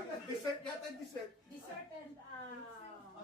Dessert yata, dessert. Dessert and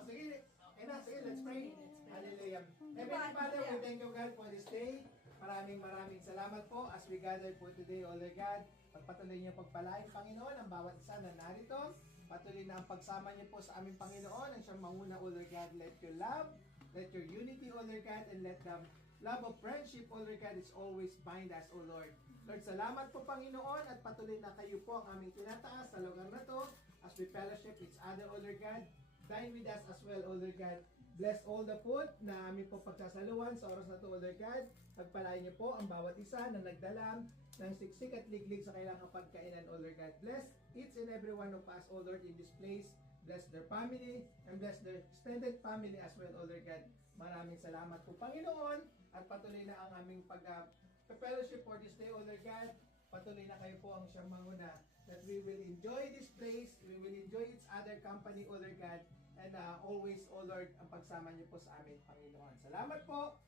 Sige. Sige, let's pray. Hallelujah. Heavenly Father, we thank you, God, for this day. Maraming salamat po as we gather po today, O Lord God. Pagpatuloy niyo pagpalain, Panginoon, ang bawat isa na narito. Patuloy na ang pagsama niyo po sa aming Panginoon, ang siyang manguna, O Lord God. Let your love, let your unity, O Lord God, and let the love of friendship, O Lord God, is always bind us, O Lord. Lord, salamat po, Panginoon, at patuloy na kayo po ang aming tinataas sa lugar na to as we fellowship each other, O Lord God. Dine with us as well, O Lord God. Bless all the food na aming po pagsasaluhan sa oras na to, O Lord God. Pagpalain niyo po ang bawat isa na nagdala ng siksik at liglig sa kailangang pagkainan, O Lord God. Bless each and every one of us, O Lord, in this place. Bless their family and bless their extended family as well, O Lord God. Maraming salamat po, Panginoon, at patuloy na ang aming pag-fellowship for this day, O Lord God. Patuloy na kayo po ang siyang manguna that we will enjoy this place, we will enjoy each other company, O Lord God, and always, O Lord, ang pagsama niyo po sa amin, Panginoon. Salamat po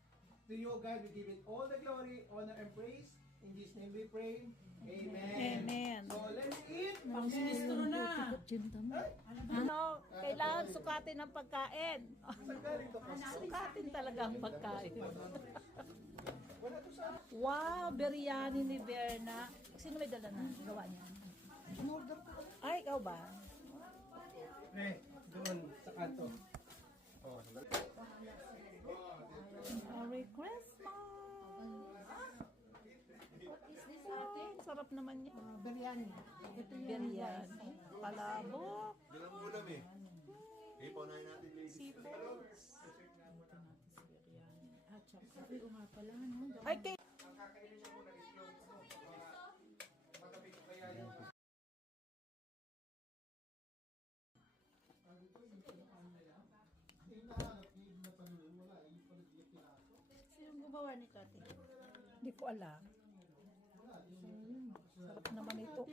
to you, God. We give it all the glory, honor, and praise. In Jesus' name we pray. Amen. Amen. So let's eat. pang-sinistro na. Ano, kailangan sukatin ang pagkain. Saan galing to? Sukatin talaga ang pagkain. Wala to sa... Wow, biryani ni Berna. Sino may dala na? Gawa niya. Ay, ikaw ba? Doon sa kanto. Merry Christmas! Ay, sarap naman niya. Biryani. Ito yung Biryani. Palabok. Dalang ulam eh. Okay, paunahin natin ladies. Seafoods. Biryani. At saka. Ay, nga pala, no? Ay, kay... Ang kakainin siya muna is yung matabig ko kaya yung... Sino gumawa ni Kati? Hindi ko alam. Sarap naman ito.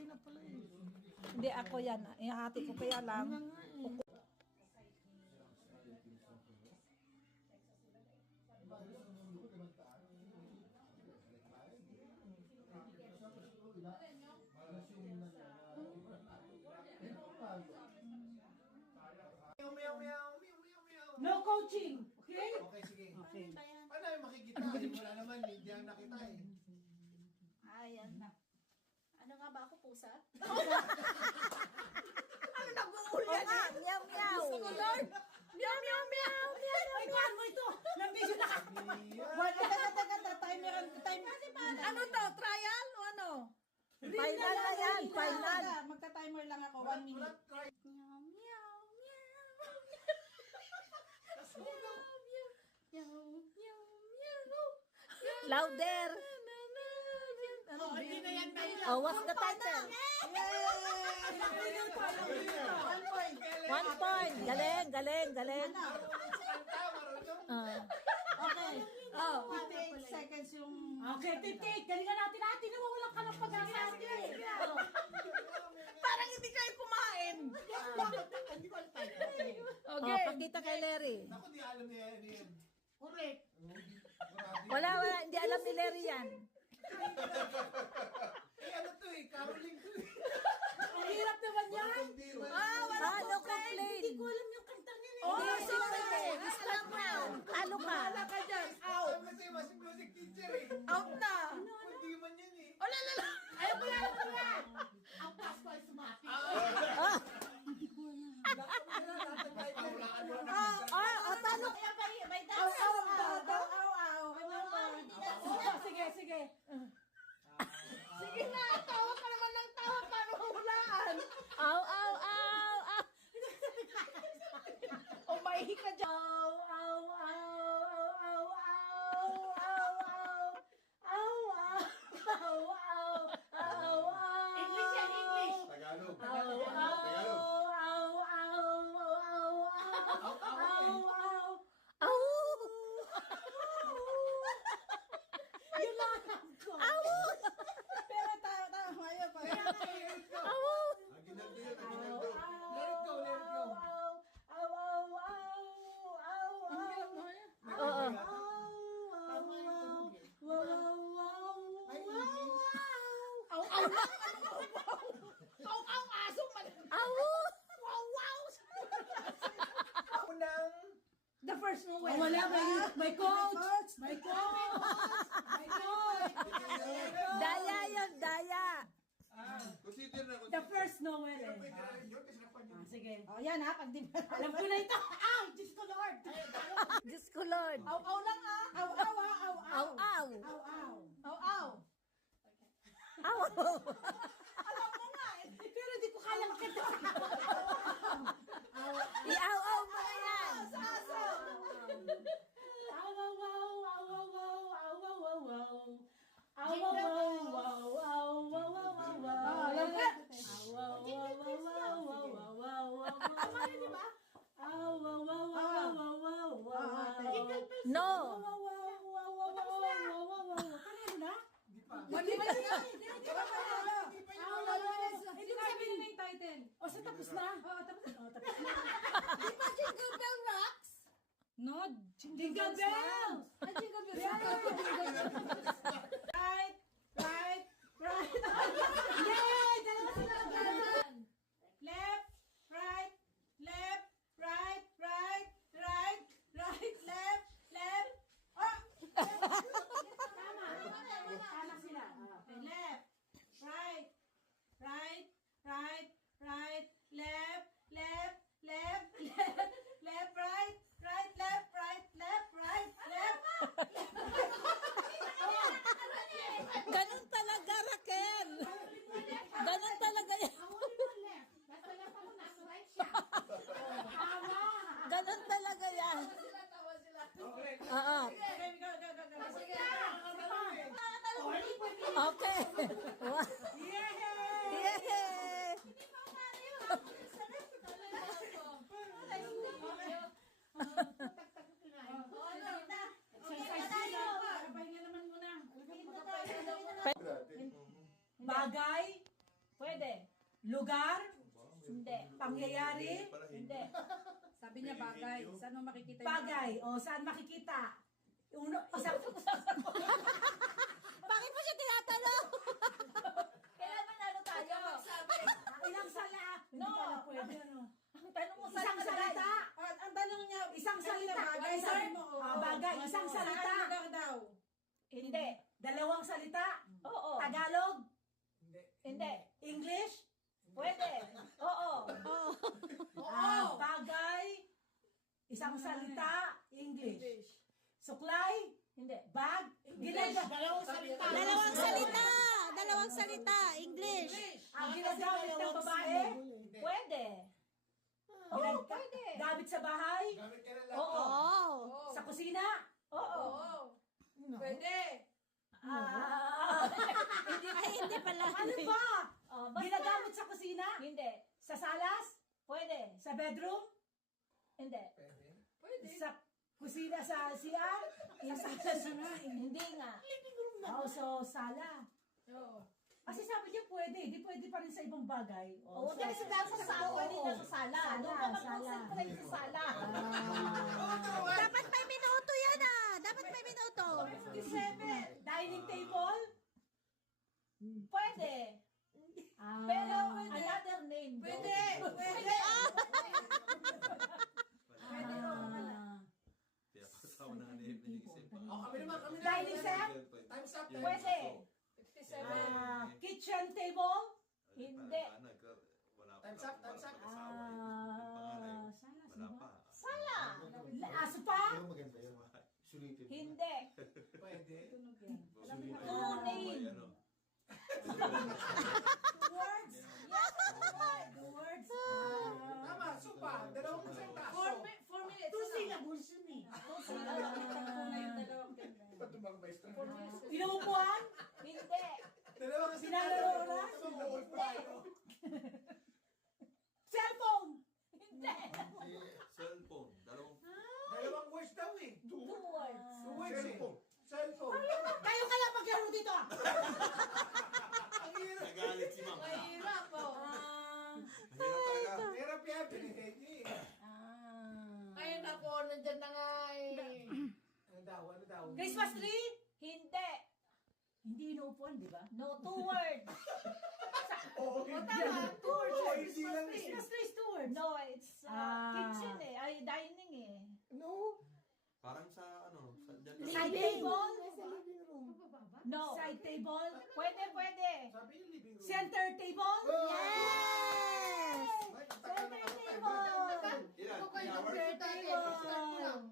Hindi ako yan. Ihati ko kaya lang. Meow, meow, meow, meow, meow, meow. No coaching! Okay? Okay, sige. Okay. Paano yung makikita? Kasi wala naman, hindi ang nakita eh. Ayan na. Ano nga ba ako, pusa? Ano nag-uulan nga? Meow, meow. Lord! Meow, meow, meow! Ay, kuhan mo ito! Nambisyo na ka! Timer. Ano to? Trial o ano? Final na yan. Final. Magka-timer lang ako, 1 minute. Walang try. Meow, meow, meow. Nasugaw. Meow, meow, meow. Louder. Oh, hindi na yan. Oh, what's the title? Ilang minuto? 1 point. 1 point. Galing, galing, galing. Marunong sa kanta, marunong. Okay. Oh, 58 seconds yung... Okay, 58. Galingan natin. Nawawalan ka ng pag-asa natin. Parang hindi kayo kumain. Hindi ko alam tayo. Oh, pakita kay Larry. Naku, di alam niya yan. Correct. Wala, hindi alam ni Larry yan. Eh, ano to eh, caroling to eh. Ang hirap naman yan. Hindi man. Ano complain? Hindi ko alam yung kantang yan. Oh, Sige, start now. Talo ka. Wala ka dyan. Out. Sabi kasi mas music teacher eh. Out na. Hindi man yan eh. Oh, lala. Ayaw ko lang ito nga. Ang pass ko ay sumapi. Talo. May Aw, dance. aw, aw, aw, aw. Hindi na. Sige, sige. Sige. Unang The first Noel. Oh, wala, may coach. May coach. May coach. Daya yun, daya. Consider na, The first Noel eh. Sige. Oh, yan ha. Pag di alam ko na ito. Ay, Diyos ko Lord. Diyos ko Lord. Aw-aw lang ha. Aw-aw ha. Aw-aw. Aw-aw. Aw-aw. Aw-aw. Aw-aw. Alam mo nga eh. Pero di ko kaya makita. I-aw-aw mo na yan. No. Tapos na. No. Jingle bells! Jingle bells. Right, right, right. Yay! Dalawa sila. Left, right, left, right, right, right, right, left, left. Oh! Tama. Tama sila. Okay, left, right, right, right, right, left, left, left, left, left, right, right, left, right, left, right, left. Ganun talaga, Raquel. Ganun talaga yan. Ganun talaga yan. Oo. Okay. Yay! Bagay, Pwede. lugar, Hindi. pangyayari, Hindi. Sabi niya bagay. Saan mo makikita bagay, o saan makikita? Isang, Bakit mo siya tinatanong? Kailan manalo tayo? ilang sala? Hindi No. pala pwede, ano? Ang tanong mo Isang salita. Ang tanong niya, Isang salita. bagay, Isang- sabi mo, bagay, isang salita. daw. Hindi. Dalawang salita. Oo. Tagalog, Hindi. English, Pwede. Oo. bagay, isang salita, English. Suklay, Hindi. bag, dalawang salita. Dalawang salita. English. Ang ginagamit ng babae, Pwede. Oo, pwede. gamit sa bahay, Gamit ka na lang. Oo. sa kusina, Oo. Pwede. Hindi pala. ano ba? Oh, basta. Ginagamit sa kusina, Hindi. sa salas, Pwede. sa bedroom, Hindi. Pwede. sa kusina, sa CR, sa salas na nga. Hindi nga. So, sala. Kasi sabi niya pwede, di pwede pa rin sa ibang bagay. Oo, huwag ka na sa sala. Pwede na sa sala. Doon ka mag-concentrate sa sala. Dapat may minuto yan ah. Dapat may minuto. 57. Dining table. Pwede. Pero another name. Pwede. Pwede. Kaya kasama na nga naisip. Oh, kami naman, kami naman. Dining set. Time's up. Pwede. Kitchen table. Hindi. Time's up, time's up. Wala pa. Sala. Aso pa. Pero maganda yan. Sulitin. Hindi. Pwede. Two names. Words. The words. Tama, supa. Dalawang salita. 4 minutes. 2 syllables yun eh. Patubang ba ito? Inuupuan. Hindi. Dalawang salita. Pinalaro oras? Cellphone. Hindi. Cellphone. Dalawang words daw eh. Two words. Two words eh. Cellphone. Kayo kaya maglaro dito ah. Ang hirap. Nagalit si Mama. Mahirap po. Mahirap talaga. Hirap yan. Pinihid niyo eh. Ay, naku, nandyan na nga eh. Ano daw? Ano daw? Christmas tree. Hindi. Hindi inuupuan, di ba? No, two words. Side table? Pwede, pwede. Sabi yung living room. Center table? Yes! Ay, ang tagal Center ng ano, table! Ilan? Okay, 3 hours? Center table!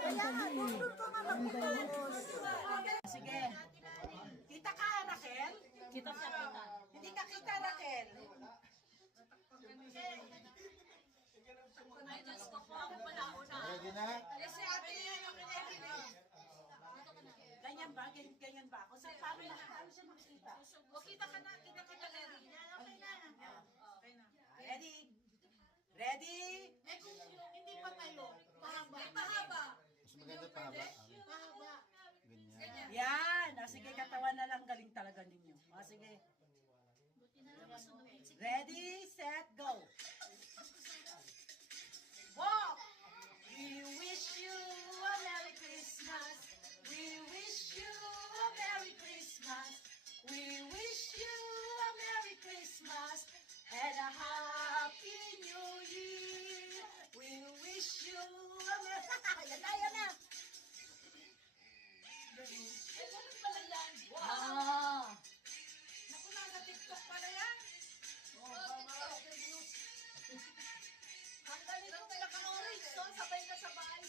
Kaya nga, gusto ko nga magpupos. Sige. Kita ka, Raquel? Kita siya, kita. Hindi ka kita, Raquel. Ready na? Ganyan ba? Ganyan ba? O saan, paano siya makita? Kita ka na, kita ka na, Larry. Okay na. Okay na. Ready? Ready? Eh kung yung hindi pa tayo, pahaba. Pahaba. Mas maganda pa ba? Pahaba. Ganyan. Yan. Sige, katawan na lang. Galing talaga ninyo. Sige. Ready, set, go. Walk! We wish you a Merry Christmas. We wish you a Merry Christmas. We wish you a Merry Christmas and a Happy New Year. We wish you a Merry... Yan na, yan na. Eh, ganun pala yan. Ah. Naku, nasa TikTok pala yan. TikTok. Ang galing yung naka-orange, so sabay na sabay.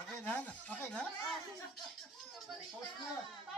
Okay na? Okay na? Kabalik Post na. na.